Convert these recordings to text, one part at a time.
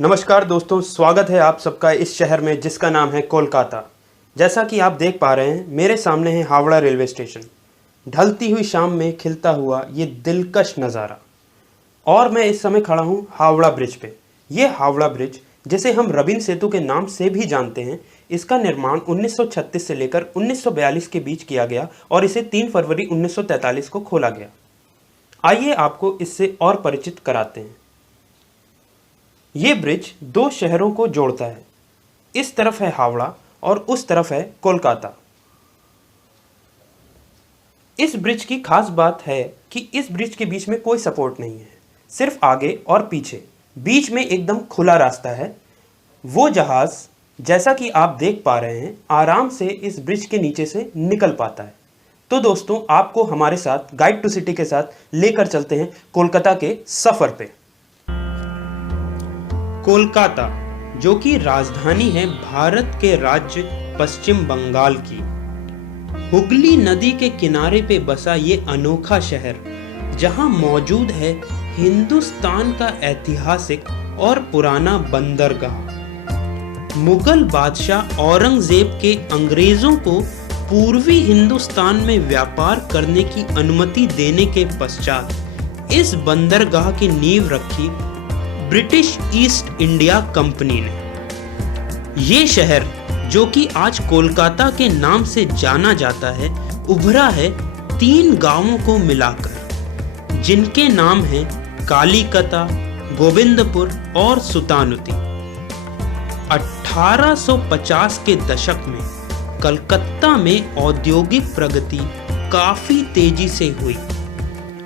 नमस्कार दोस्तों, स्वागत है आप सबका इस शहर में जिसका नाम है कोलकाता। जैसा कि आप देख पा रहे हैं, मेरे सामने है हावड़ा रेलवे स्टेशन। ढलती हुई शाम में खिलता हुआ ये दिलकश नज़ारा। और मैं इस समय खड़ा हूँ हावड़ा ब्रिज पे। ये हावड़ा ब्रिज, जिसे हम रबीन सेतु के नाम से भी जानते हैं, इसका निर्माण 1936 से लेकर 1942 के बीच किया गया और इसे 3 फरवरी 1943 को खोला गया। आइए आपको इससे और परिचित कराते हैं। ये ब्रिज दो शहरों को जोड़ता है। इस तरफ है हावड़ा और उस तरफ है कोलकाता। इस ब्रिज की खास बात है कि इस ब्रिज के बीच में कोई सपोर्ट नहीं है, सिर्फ आगे और पीछे। बीच में एकदम खुला रास्ता है। वो जहाज, जैसा कि आप देख पा रहे हैं, आराम से इस ब्रिज के नीचे से निकल पाता है। तो दोस्तों, आपको हमारे साथ गाइड टू सिटी के साथ लेकर चलते हैं कोलकाता के सफर पे। कोलकाता, जो कि राजधानी है भारत के राज्य पश्चिम बंगाल की। हुगली नदी के किनारे पे बसा ये अनोखा शहर, जहां मौजूद है हिंदुस्तान का ऐतिहासिक और पुराना बंदरगाह। मुगल बादशाह औरंगजेब के अंग्रेजों को पूर्वी हिंदुस्तान में व्यापार करने की अनुमति देने के पश्चात इस बंदरगाह की नींव रखी ब्रिटिश ईस्ट इंडिया कंपनी ने। ये शहर, जो कि आज कोलकाता के नाम से जाना जाता है, उभरा है 3 गांवों को मिलाकर, जिनके नाम हैं कालीकता, गोविंदपुर और सुतानुती। 1850 के दशक में कलकत्ता में औद्योगिक प्रगति काफी तेजी से हुई,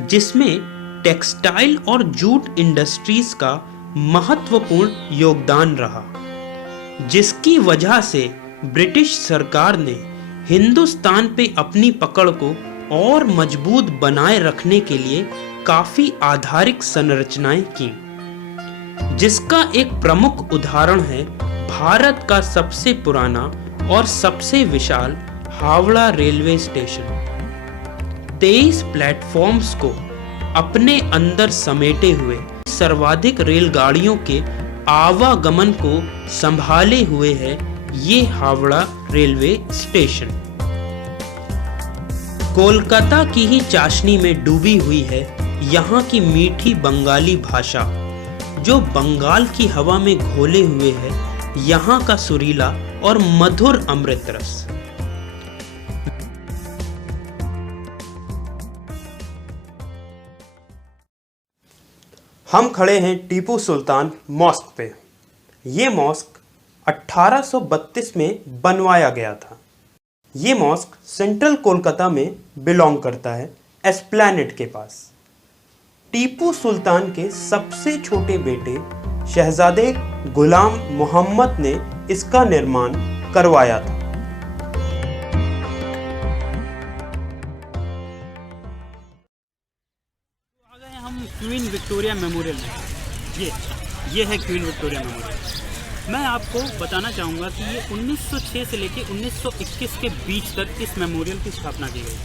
जिसमें टेक्सटाइल और जूट इंडस्ट्रीज का महत्वपूर्ण योगदान रहा, जिसकी वजह से ब्रिटिश सरकार ने हिंदुस्तान पे अपनी पकड़ को और मजबूत बनाए रखने के लिए काफी आधारिक संरचनाएं की, जिसका एक प्रमुख उदाहरण है भारत का सबसे पुराना और सबसे विशाल हावड़ा रेलवे स्टेशन। 23 प्लेटफॉर्म्स को अपने अंदर समेटे हुए, सर्वाधिक रेलगाड़ियों के आवागमन को संभाले हुए है ये हावड़ा रेलवे स्टेशन। कोलकाता की ही चाशनी में डूबी हुई है यहाँ की मीठी बंगाली भाषा, जो बंगाल की हवा में घोले हुए है यहाँ का सुरीला और मधुर अमृत रस। हम खड़े हैं टीपू सुल्तान मॉस्क पे। ये मॉस्क 1832 में बनवाया गया था। ये मॉस्क सेंट्रल कोलकाता में बिलोंग करता है, एस्प्लैनेड के पास। टीपू सुल्तान के सबसे छोटे बेटे शहजादे गुलाम मोहम्मद ने इसका निर्माण करवाया था। क्वीन विक्टोरिया मेमोरियल में। ये है क्वीन विक्टोरिया मेमोरियल। मैं आपको बताना चाहूँगा कि ये 1906 से लेकर 1921 के बीच तक इस मेमोरियल की स्थापना की गई।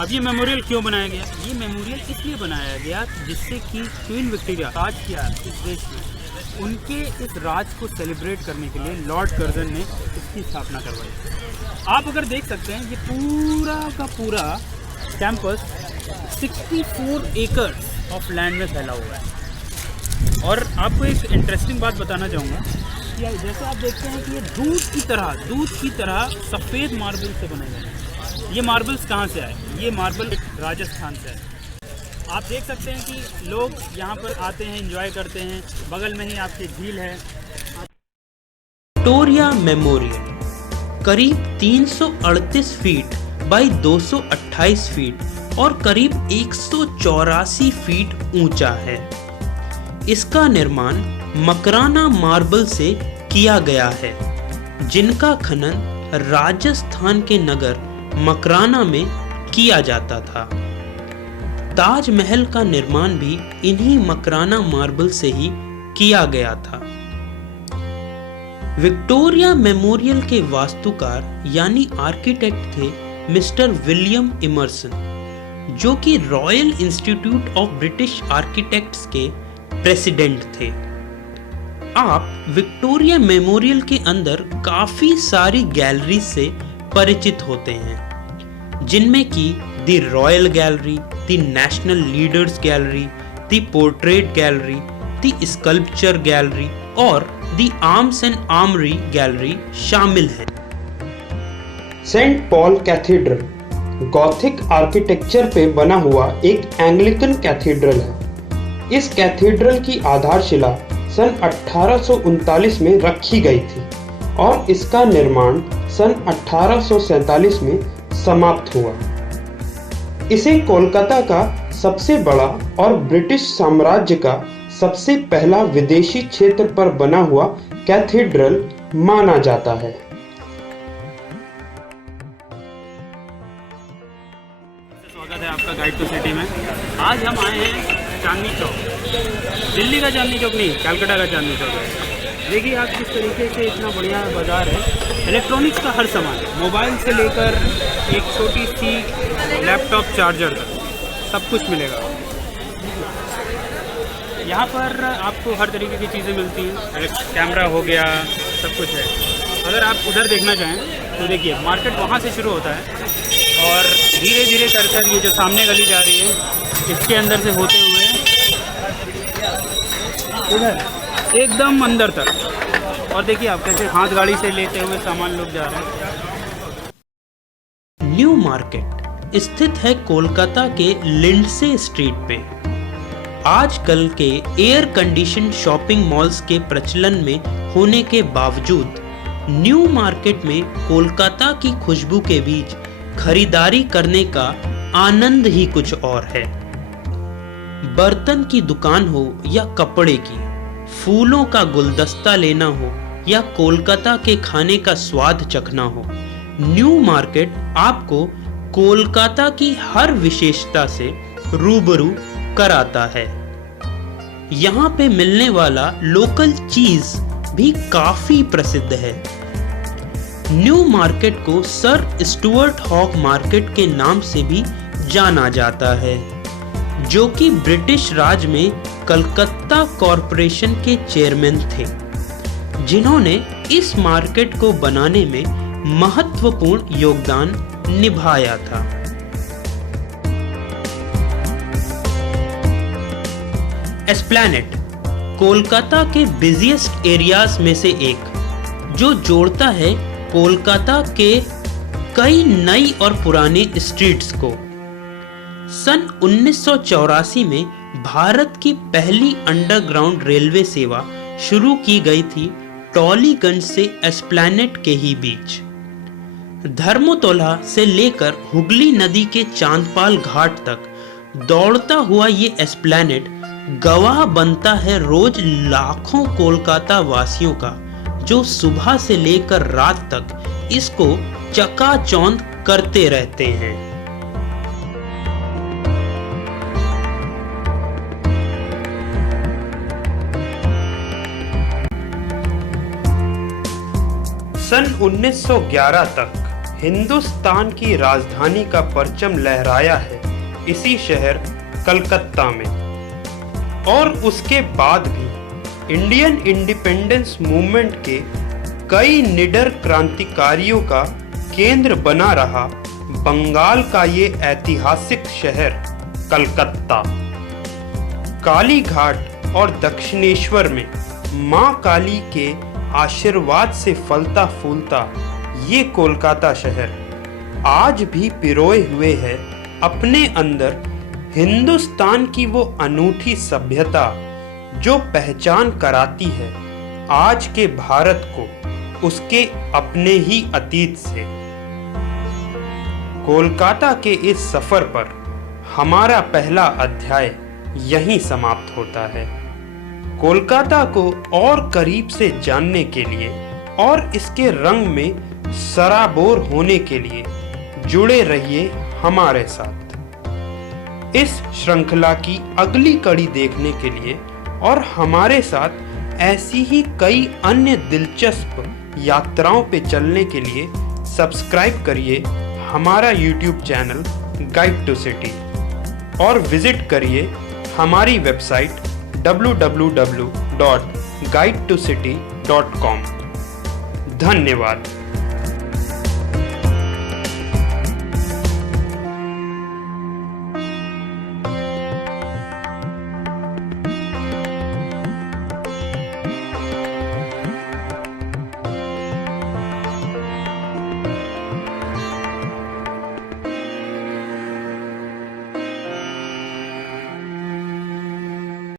अब ये मेमोरियल क्यों बनाया गया? ये मेमोरियल इसलिए बनाया गया जिससे कि क्वीन विक्टोरिया राज किया इस देश में, उनके इस राज को सेलिब्रेट करने के लिए लॉर्ड कर्जन ने इसकी स्थापना करवाई। आप अगर देख सकते हैं, ये पूरा का पूरा कैंपस 64 एकड़ ऑफ लैंड में फैला हुआ है। और आपको एक इंटरेस्टिंग बात बताना चाहूँगा कि जैसे आप देखते हैं कि ये दूध की तरह सफ़ेद मार्बल से बने हुए हैं। ये मार्बल्स कहाँ से आए? ये मार्बल राजस्थान से आए। आप देख सकते हैं कि लोग यहाँ पर आते हैं, एंजॉय करते हैं। बगल में ही आपकी झील है। विक्टोरिया मेमोरियल करीब 338 फीट बाई 228 फीट और करीब 184 फीट ऊंचा है। इसका निर्माण मकराना मार्बल से किया गया है, जिनका खनन राजस्थान के नगर मकराना में किया जाता था। ताजमहल का निर्माण भी इन्हीं मकराना मार्बल से ही किया गया था। विक्टोरिया मेमोरियल के वास्तुकार यानी आर्किटेक्ट थे मिस्टर विलियम इमर्सन, जो कि royal institute of British architects के प्रेसिडेंट थे। आप विक्टोरिया मेमोरियल के अंदर काफी सारी गैलरी से परिचित होते हैं, जिनमें कि the royal gallery, the national leaders gallery, the portrait gallery, the sculpture gallery और the arms and armoury gallery शामिल हैं। Saint Paul cathedral Gothic architecture पे बना हुआ एक एंग्लिकन कैथीड्रल है। इस कैथीड्रल की आधारशिला सन 1839 में रखी गई थी और इसका निर्माण सन 1847 में समाप्त हुआ। इसे कोलकाता का सबसे बड़ा और ब्रिटिश साम्राज्य का सबसे पहला विदेशी क्षेत्र पर बना हुआ कैथीड्रल माना जाता है। स्वागत है आपका गाइड टू सिटी में। आज हम आए हैं चांदनी चौक। दिल्ली का चांदनी चौक नहीं, कलकत्ता का चांदनी चौक है। देखिए आप किस तरीके से इतना बढ़िया बाज़ार है। इलेक्ट्रॉनिक्स का हर सामान, मोबाइल से लेकर एक छोटी सी लैपटॉप चार्जर तक सब कुछ मिलेगा। यहाँ पर आपको हर तरीके की चीज़ें मिलती हैं। कैमरा हो गया, सब कुछ है। अगर आप उधर देखना चाहें तो देखिए मार्केट वहाँ से शुरू होता है और धीरे धीरे कर ये जो सामने गली जा रही है इसके अंदर से होते हुए इधर एकदम अंदर तक। और देखिए आप कैसे हाथ गाड़ी से लेते हुए सामान लोग जा रहे हैं। न्यू मार्केट स्थित है कोलकाता के लिंडसे स्ट्रीट पे। आजकल के एयर कंडीशन शॉपिंग मॉल्स के प्रचलन में होने के बावजूद न्यू मार्केट में कोलकाता की खुशबू के बीच खरीदारी करने का आनंद ही कुछ और है। बर्तन की दुकान हो या कपड़े की, फूलों का गुलदस्ता लेना हो या कोलकाता के खाने का स्वाद चखना हो, न्यू मार्केट आपको कोलकाता की हर विशेषता से रूबरू कराता है। यहाँ पे मिलने वाला लोकल चीज भी काफी प्रसिद्ध है। न्यू मार्केट को सर स्टुअर्ट हॉग मार्केट के नाम से भी जाना जाता है, जो कि ब्रिटिश राज में कलकत्ता कॉरपोरेशन के चेयरमैन थे, जिन्होंने इस मार्केट को बनाने में महत्वपूर्ण योगदान निभाया था। एस्प्लैनेड कोलकाता के बिजिएस्ट एरियाज में से एक, जो जोड़ता है कोलकाता के कई नई और पुराने स्ट्रीट्स को। सन 1984 में भारत की पहली अंडरग्राउंड रेलवे सेवा शुरू की गई थी टॉलीगंज से एस्प्लैनेड के ही बीच। धर्मतोला से लेकर हुगली नदी के चांदपाल घाट तक दौड़ता हुआ ये एस्प्लैनेड गवाह बनता है रोज लाखों कोलकाता वासियों का, जो सुबह से लेकर रात तक इसको चकाचौंध करते रहते हैं। सन 1911 तक हिंदुस्तान की राजधानी का परचम लहराया है इसी शहर कलकत्ता में, और उसके बाद भी इंडियन इंडिपेंडेंस मूवमेंट के कई निडर क्रांतिकारियों का केंद्र बना रहा बंगाल का ये ऐतिहासिक शहर कलकत्ता। काली घाट और दक्षिणेश्वर में मां काली के आशीर्वाद से फलता फूलता ये कोलकाता शहर आज भी पिरोए हुए है अपने अंदर हिंदुस्तान की वो अनूठी सभ्यता जो पहचान कराती है आज के भारत को उसके अपने ही अतीत से। कोलकाता के इस सफर पर हमारा पहला अध्याय यहीं समाप्त होता है। कोलकाता को और करीब से जानने के लिए और इसके रंग में सराबोर होने के लिए जुड़े रहिए हमारे साथ। इस श्रृंखला की अगली कड़ी देखने के लिए और हमारे साथ ऐसी ही कई अन्य दिलचस्प यात्राओं पे चलने के लिए सब्सक्राइब करिए हमारा YouTube channel guide to city और विजिट करिए हमारी वेबसाइट www.guidetocity.com। www.guidetocity.com। धन्यवाद।